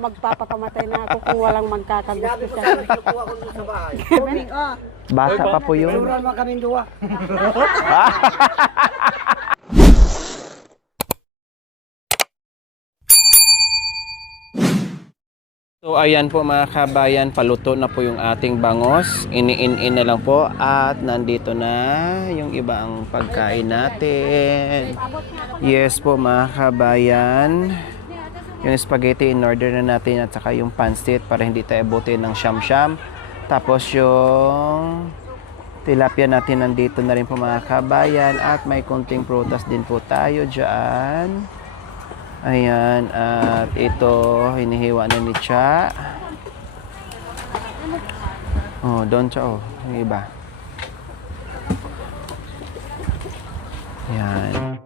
magpapakamatay na ako kung walang magkakagusto siya. Bata pa po yun. Suran man kaming duwa. So ayan po mga kabayan, paluto na po yung ating bangos. Iniin-in na lang po at nandito na yung ibang pagkain natin. Yes po mga kabayan. Yung spaghetti in order na natin at saka yung pancit para hindi tayo abutin ng siyam-siyam. Tapos yung tilapia natin nandito na rin po mga kabayan at may konting prutas din po tayo dyan. Ayan, at ito hinihiwa na ni Cha. Oh, doon Cha, oh, yung iba. Ayan.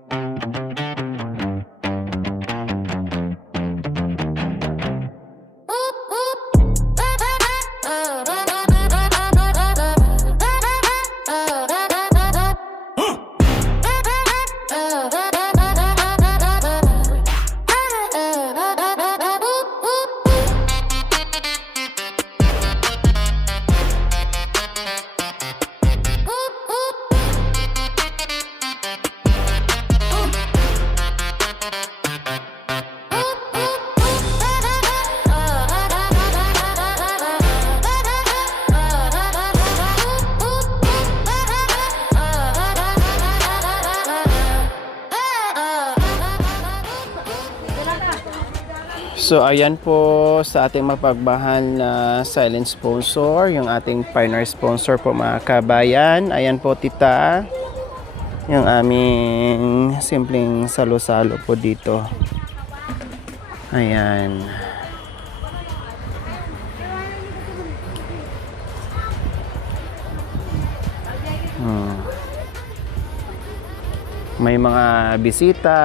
So ayan po sa ating mapagmahal na silent sponsor, yung ating partner sponsor po mga kabayan. Ayan po tita, yung aming simpleng salo-salo po dito. Ayan. May mga bisita,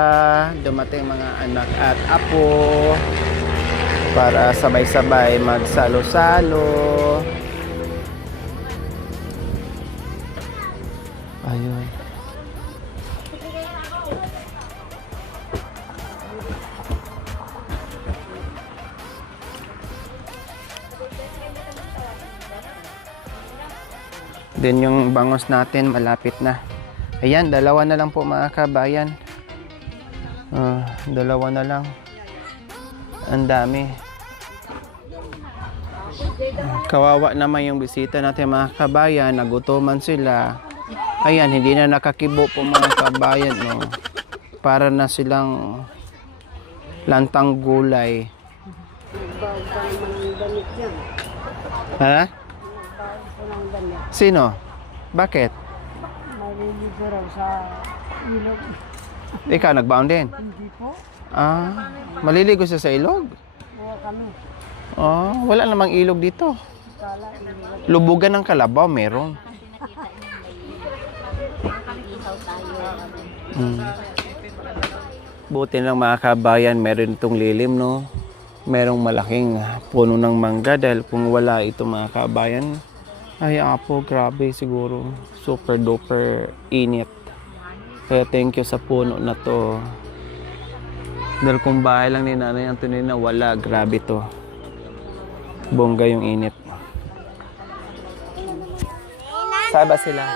dumating mga anak at apo para sabay-sabay magsalo-salo. Ayun. Then yung bangos natin malapit na. Ayan, dalawa na lang po mga kabayan. Dalawa na lang. Ang dami. Kawawa naman yung bisita natin mga kabayan. Nagutuman sila. Ayan, hindi na nakakibo po mga kabayan. No? Para na silang lantang gulay. Ha? Sino? Bakit? Maliligo raw sa ilog. Ikaw, nagbound din? Hindi po. Maliligo siya sa ilog? Oo kami. Wala namang ilog dito. Kala ilog. Lubugan ng Kalabaw, meron. Buti lang mga kabayan, meron itong lilim, no? Merong malaking puno ng mangga dahil kung wala ito mga kabayan, ay apo, grabe siguro. Super duper init. Kaya thank you sa puno na to. Dahil kung bahay lang ni Nanay Antonina, wala. Grabe to. Bongga yung init. Saan ba sila?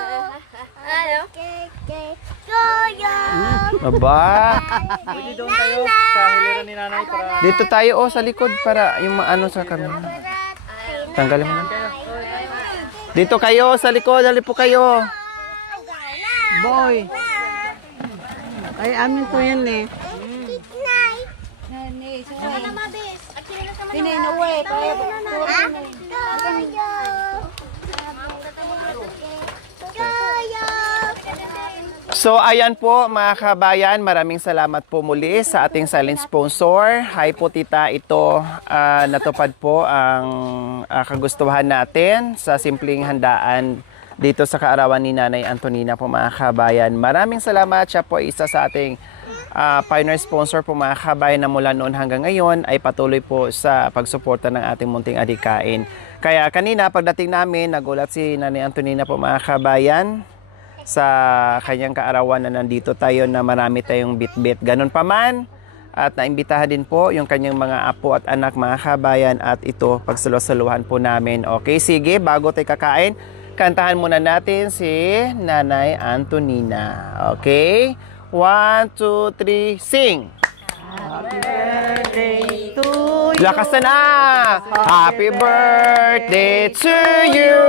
Aba! Pwede doon tayo sa hiliran ni Nanay para... Dito tayo sa likod para yung ano sa camera. Tanggalin mo na. Dito kayo sa likod, dali po kayo. Boy. Ay, amin to yan eh. So ayan po mga kabayan, maraming salamat po muli sa ating silent sponsor. Hi po tita, ito natupad po ang kagustuhan natin sa simpleng handaan dito sa kaarawan ni Nanay Antonina po mga kabayan. Maraming salamat, siya po isa sa ating partner sponsor po mga kabayan na mula noon hanggang ngayon ay patuloy po sa pagsuporta ng ating munting adhikain. Kaya kanina pagdating namin, nagulat si Nanay Antonina po mga kabayan sa kanyang kaarawan na nandito tayo na marami tayong bit-bit. Ganun pa man, At naimbitahan din po yung kanyang mga apo at anak, mga kabayan, at ito pagsalusaluhan po namin. Okay, sige, bago tayo kakain, kantahan muna natin si Nanay Antonina. Okay? 1, 2, 3, sing! Happy birthday to you. Lakas na! Happy birthday to you!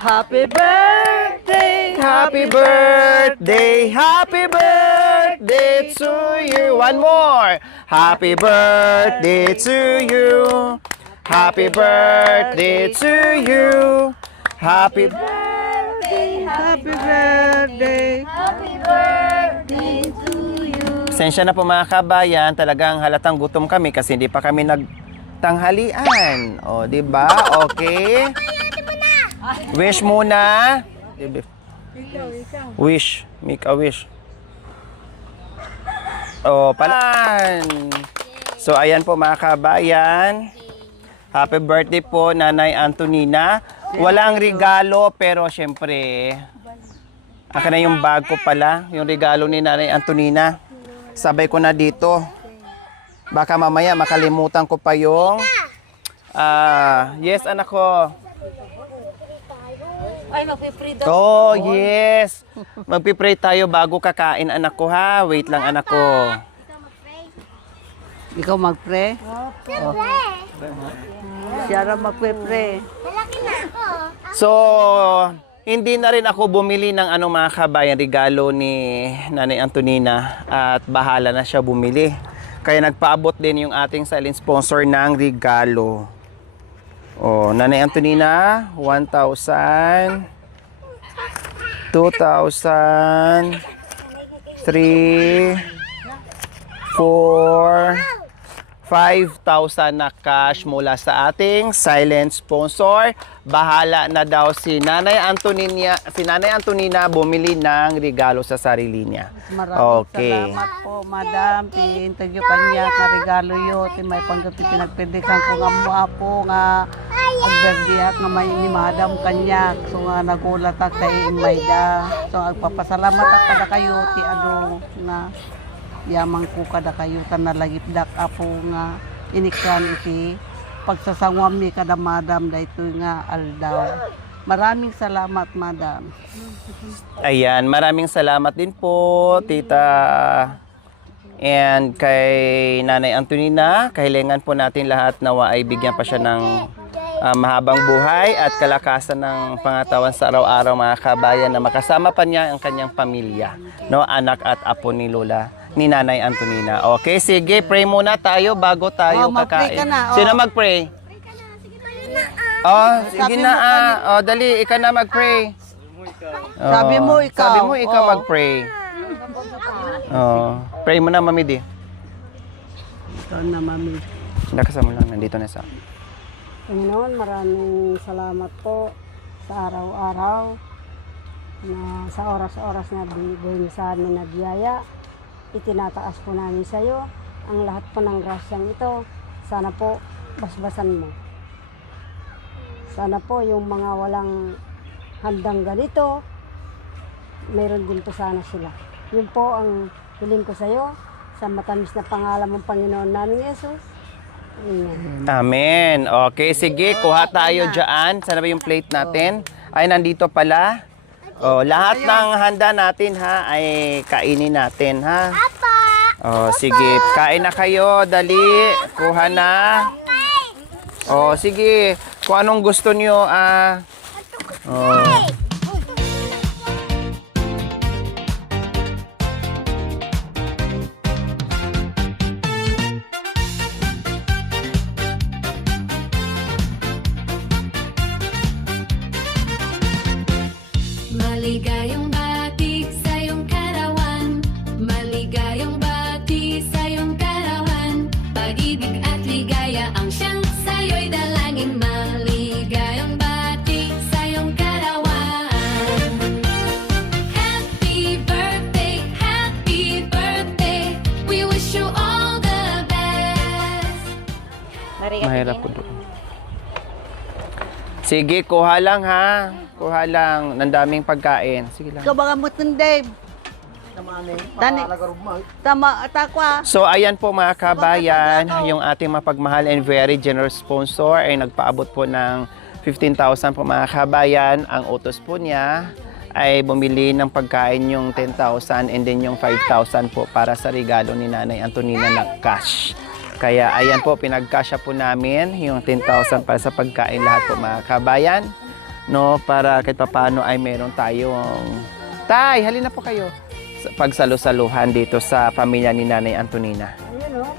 Happy birthday. Happy birthday! Happy birthday to you! One more! Happy birthday to you! Happy birthday to you! Happy birthday! Happy birthday. Happy birthday to you. Pasensya na po mga kabayan, talagang halatang gutom kami kasi hindi pa kami nagtanghalian. O, di ba? Okay. Wish muna. Wish. Make a wish. O, palan. So, ayan po mga kabayan. Happy birthday po, Nanay Antonina. Walang regalo, pero syempre, akin na yung bag ko pala, yung regalo ni Nanay Antonina. Sabay ko na dito. Baka mamaya makalimutan ko pa yung... yes, anak ko. Ay, magpipray daw. Oh, yes. Magpipray tayo bago kakain, anak ko, ha? Wait lang, anak ko. Ikaw mag-pray? Siya rin mag-pray. Malaki na ako. So, hindi na rin ako bumili ng mga kabayan, regalo ni Nanay Antonina at bahala na siya bumili. Kaya nagpaabot din yung ating silent sponsor ng regalo. Oh, Nanay Antonina, 1,000, 2,000, 3, 4, 5,000 na cash mula sa ating silent sponsor. Bahala na daw si Nanay Antonina bumili ng regalo sa sarili niya. Maraming salamat po, madam. Pinintagyo kanya ka regalo yun. May panggapi pinagpindikan ko nga mga po nga agberdihat nga may ni madam kanya. So nga nagulat at kay Imayda. So agpapasalamat at kada kayo ti na yamang ko kada kayo ka nalagipdak apo nga inikran iti pagsasangwam ni kada madam dahito nga aldaw. Maraming salamat, madam. Ayan, maraming salamat din po, tita. And kay Nanay Antonina, kahilingan po natin lahat nawa ay bigyan pa siya ng mahabang buhay at kalakasan ng pangatawan sa araw-araw, mga kabayan, na makasama pa niya ang kanyang pamilya, no, anak at apo ni Lola, ni Nanay Antonina. Okay, sige, pray muna tayo bago tayo mag-pray kakain. ka na, Sino mag-pray? Oh, sige na. Oh, dali, ikaw na mag-pray. Oh, Sabi mo ikaw. Sabi mo ikaw Oo. mag-pray. Oh, pray mo na, Mami Di. Ito na, mami. Nakasama lang, nandito na sa... Panginoon, maraming salamat po sa araw-araw na sa oras-oras na binigay niyo sa amin na biyaya. Itinataas po namin sa iyo ang lahat po ng grasyang ito. Sana po basbasan mo. Sana po yung mga walang handang ganito, mayroon din po sana sila. Yun po ang hiling ko sa iyo sa matamis na pangalan ng Panginoon namin Yesus. Amen. Amen. Okay, sige, kuha tayo dyan. Sana ba yung plate natin? Ay, nandito pala. Oh, lahat ng handa natin, ha, ay kainin natin, ha? Oh, sige, kain na kayo. Dali, kuha na. Oh, sige. Kung anong gusto nyo, Oh. Maligayang bati sa iyong karawan, maligayang bati sa iyong karawan, pag-ibig at ligaya ang siyang sa'yo'y dalangin. Maligayang bati sa iyong karawan. Happy birthday, we wish you all the best. Mahirap po doon. Sige, kuha lang, ha? Kuha lang. Nandaming pagkain. Sige lang. Ikaw baka mo Dave. Tani. Tama, takwa. So ayan po mga kabayan, yung ating mapagmahal and very generous sponsor ay nagpaabot po ng 15,000 po mga kabayan. Ang utos po niya ay bumili ng pagkain yung 10,000 and then yung 5,000 po para sa regalo ni Nanay Antonina na cash. Kaya ayan po, pinagkasya po namin yung 10,000 para sa pagkain lahat po mga kabayan. No, para kahit paano ay meron tayong... Tay, halina po kayo. Pagsalusaluhan dito sa pamilya ni Nanay Antonina. Ayun, oh.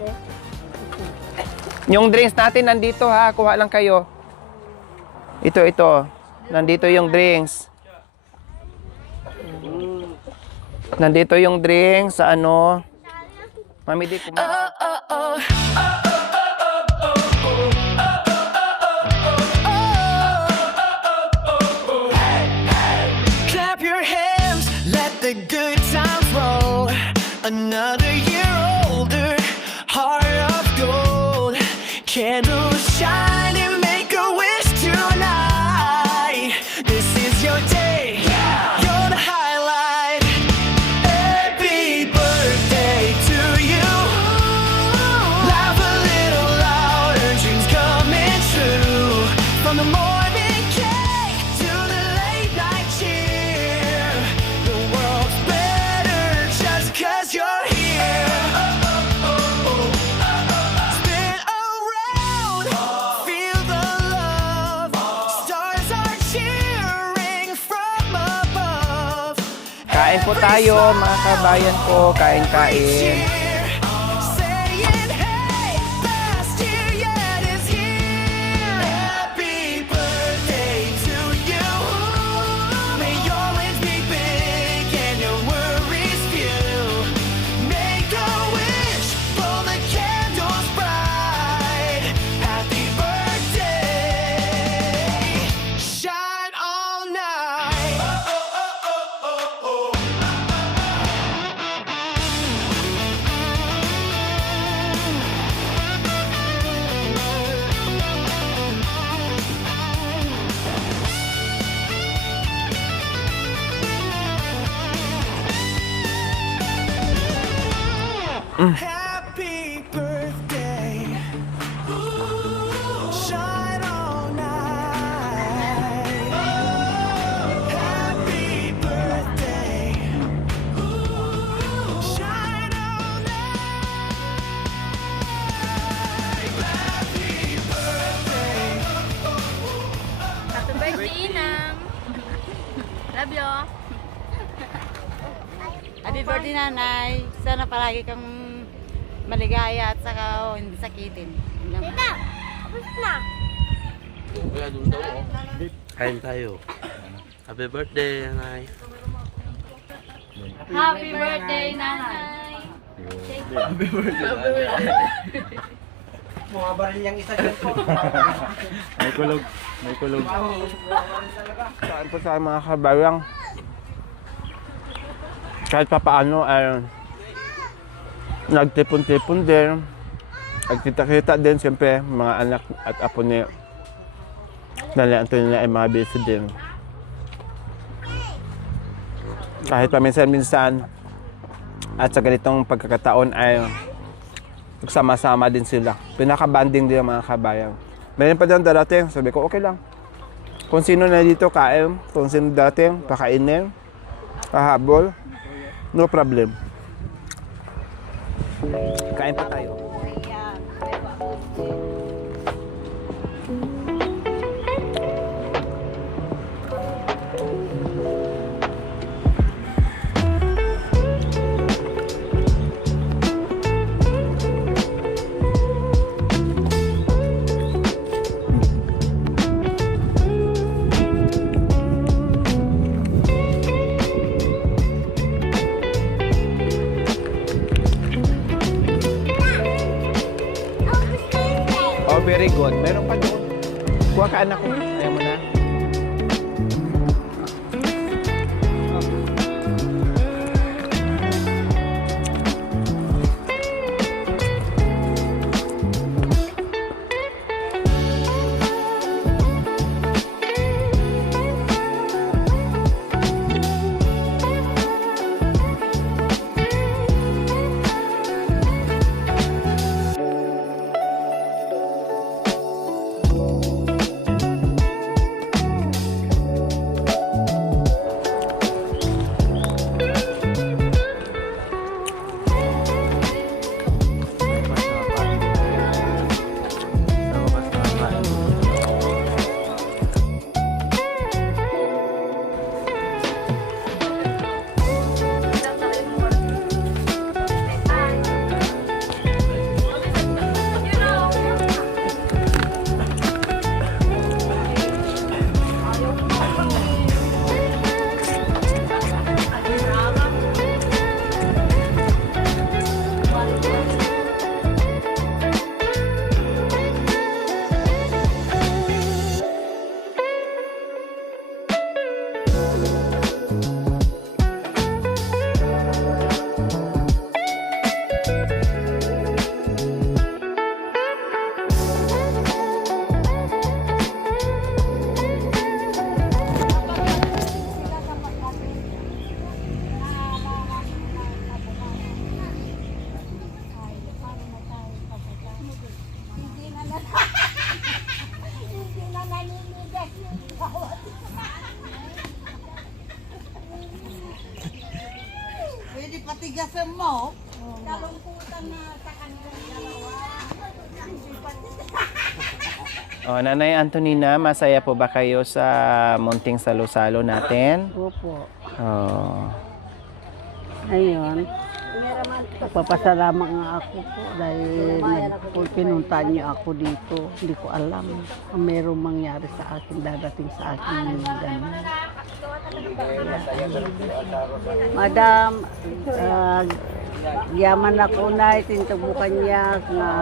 Okay. Yung drinks natin nandito ha, kuha lang kayo. Ito. Nandito yung drinks. Nandito yung drinks sa ano. Mami, di kumain. Clap your hands, let the good times roll. Another year older, heart of gold. Candles shining, make a wish tonight. This is your day, you're the highlight. Happy birthday to you. Laugh a little louder, dreams coming true. From the morning cake to the late night cheer. The world's better just 'cause you're here. Spin around, feel the love. Stars are cheering from above. Kain po tayo mga kabayan ko. Kain. Saying, hey, last year yet is here. Happy birthday to you. May your wins be big and your worries few. Make a wish, blow the candles bright. Happy birthday, shine all night. Happy birthday. Shine all night. Happy birthday. Shine all night. Happy birthday. Happy birthday, Inang. Love you. Happy birthday, Nanay. Sana palagi kang maligaya at saka hindi sakitin. Tita, tapos na. Kain tayo. Happy birthday, Nanay. Happy birthday, Nanay. Mga baril niyang isa dyan po. May kulog. Kain po sa mga kabayan. Kahit pa paano ay nagtipon-tipon din. Nagkita-kita din siyempre mga anak at apo ni Nanay Antonina ay mga busy din. Kahit paminsan-minsan at sa ganitong pagkakataon ay nagsama-sama din sila. Pinaka-banding din ang mga kabayan. Meron pa dyan darating, sabi ko okay lang. Kung sino na dito kain, kung sino dating pakainin, pahabol, no problem. Kain pa tayo. Oh, very good. Meron pa doon. Kuha ka anak ko. Ayaw mo na. matigasan mo. Oh, Nanay Antonina, masaya po ba kayo sa munting salo-salo natin? Opo. Oh. Ayun. Papasalamat nga ako po dahil pinunta niyo ako dito. Hindi ko alam kung mayroong mangyari sa akin, dadating sa akin yung gano'n. Madam, yaman ako na itintubukan niya nga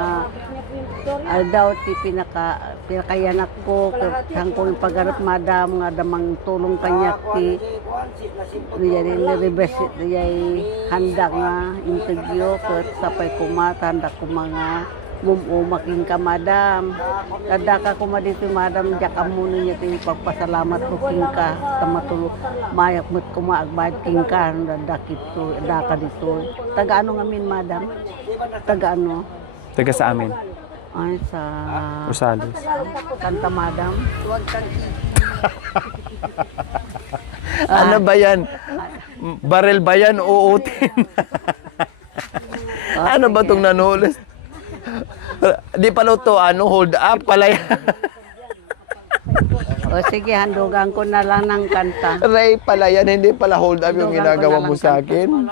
daw ti pinakayanak ko kang kong pagharap madam nga damang tulong kanya ti niribes yay handa nga interview ket sapay kumata handa ko mga mumumaking ka madam kada ka kuma dito madam jaka muna niya ti pagpasalamat ko king ka tamatulog mayak met kumaagbayad king ka dadakit to daka dito taga ano ngamin madam taga ano Taga sa amin. ay sa Rosales. kanta madam Ano ba yan? Barel ba yan? Uutin. Ano ba itong nanulis? Di pala ito, hold up pala yan. o sige handugan ko na lang ng kanta Ray pala yan, hindi pala hold up yung ginagawa mo sa akin.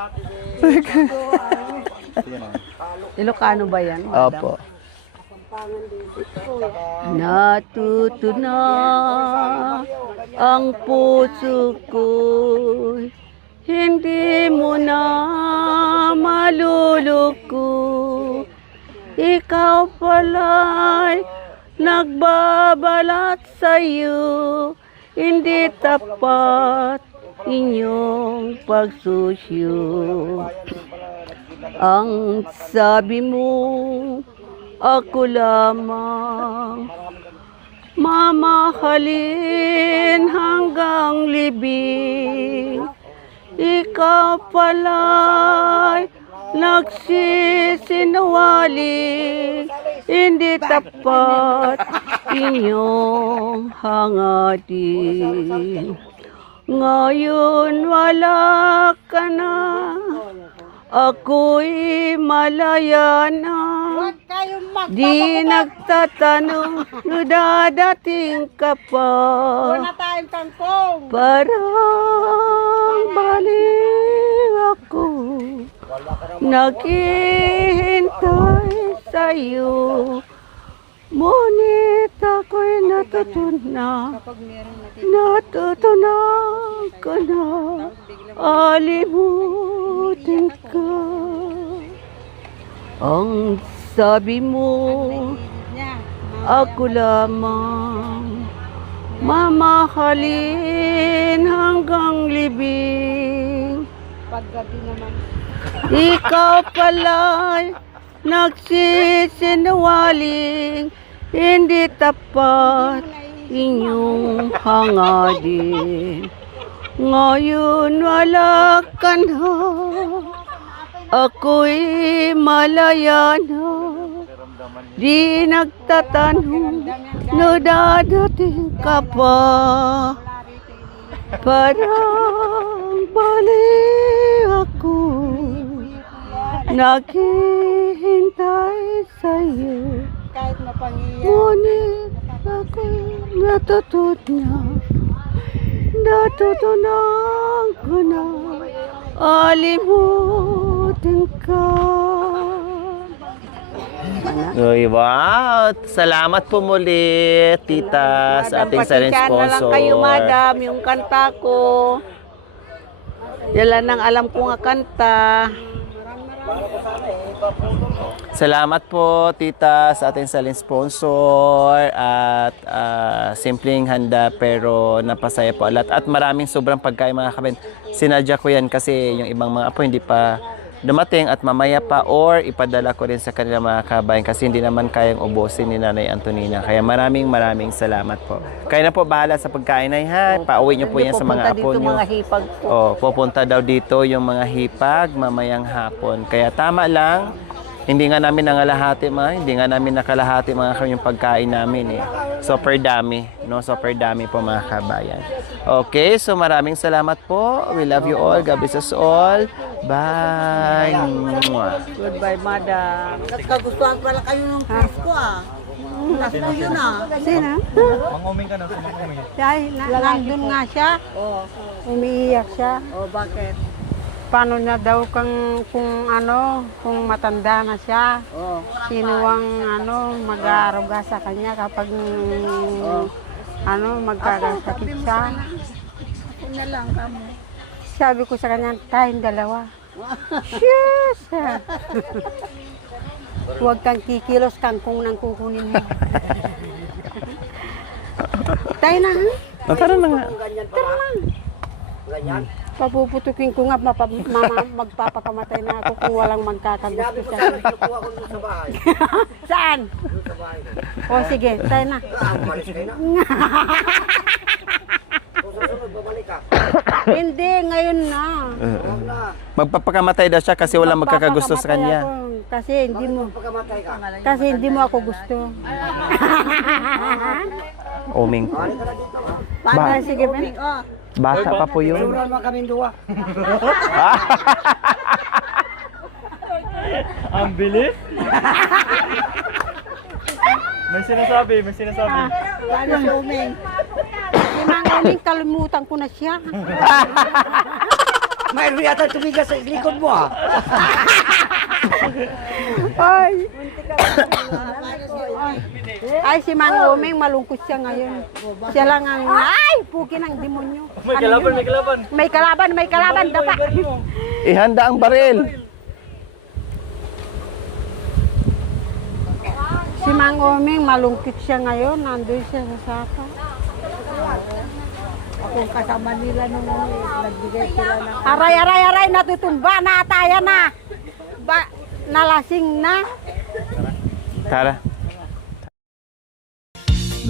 Ilocano ba yan madam? Opo. Natuto na ang puso ko, hindi mo na maluluko. Ikaw pala'y nagbabalat sa'yo, hindi tapat inyong pagsusyo. Ang sabi mo, ako lamang mamahalin hanggang libing. Ikaw pala'y nagsisinungaling, hindi tapat inyong hangarin. Ngayon wala ka na, ako'y malaya na. Di nagtatanong, dadating ka pa. Parang baliw ako, naghihintay sa'yo. Ngunit ako'y natutunan ko na, alimutin ka. Ang sabi mo, ako lamang mamahalin hanggang libing. Ikaw pala'y nagsisinungaling, hindi tapat inyong hangarin. Ngayon wala ka na, ako'y malaya na. Di nagtatanong, dadating ka pa. Parang baliw ako, naghihintay sa'yo. Ngunit ako'y natutunan ko na, alimutin ka. Uy, wow! Salamat po muli, tita, sa ating silent pasensyahan na lang sponsor. kayo, madam, yung kanta ko. Yan lang ang alam ko nga kanta. Salamat po, tita, sa ating silent sponsor at simpleng handa pero napasaya po alat. At maraming sobrang pagkain mga kabin. Sinadya ko yan kasi yung ibang mga apo hindi pa dumating at mamaya pa or ipadala ko rin sa kanila mga kabayan kasi hindi naman kayang ubusin ni Nanay Antonina. Kaya maraming salamat po. Kayo na po bahala sa pagkain ay ha. Pauwi niyo po yan sa mga apo niyo. Mga hipag po. Oh, pupunta daw dito yung mga hipag mamayang hapon. Kaya tama lang, Hindi nga namin nakalahati mga yung pagkain namin eh. Super dami, no? Super dami po mga kabayan. Okay, so maraming salamat po. We love you all. God bless us all. Bye. Mwah. Goodbye, madam. Nagkagustuhan pala kayo ng fish ko ah. Nasuyo na. Sino? Manguming ka na sa manguming. Nandun nga siya. Oo. Umiiyak siya. Oh, bakit? Paano na daw kung matanda na siya. Oh. Sino ang mag-aaruga sa kanya kapag magkakasakit siya. Ako na lang kamo. Sabi ko sa kanya, tayong dalawa. Yes! Huwag kang kikilos, kangkong nang kukunin mo. Tayo na, ha? Tara na nga. Papuputukin ko nga, magpapakamatay na ako kung walang magkakagusto sa akin. Saan? O sige, tayo na. Hindi, ngayon na. Magpapakamatay daw siya kasi walang magkakagusto sa kanya. Magpapakamatay ako, kasi hindi mo ako gusto. Oming. Paano, sige, Ben? Bata pa po yun. Ang bilis! May sinasabi. Paano si Uming? Si Mang Uming, kalimutan ko na siya. Mayroon yata tumigas sa likod mo ah. Ay, si Mang Uming, malungkot siya ngayon. Siya lang ang, puki ng demonyo. May kalaban, dapa. Ihanda ang baril. Si Mang Uming, malungkot siya ngayon, nandun siya sa sapa. Kung kasama nila nung nagbigay sila ng... Aray, natutumba na, ataya na. Nalasing na. Tara.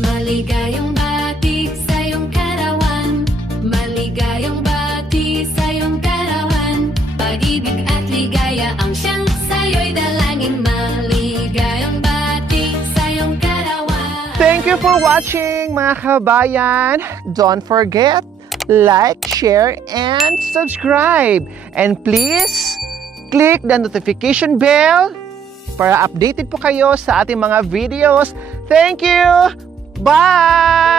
Maligayang bati sa iyong karawan. Maligayang bati sa iyong karawan. Pag-ibig at ligaya ang siyang sa'yo'y dalangin. Maligayang bati sa iyong karawan. Thank you for watching mga kabayan. Don't forget, like, share, and subscribe. And please, click the notification bell para updated po kayo sa ating mga videos. Thank you! Bye!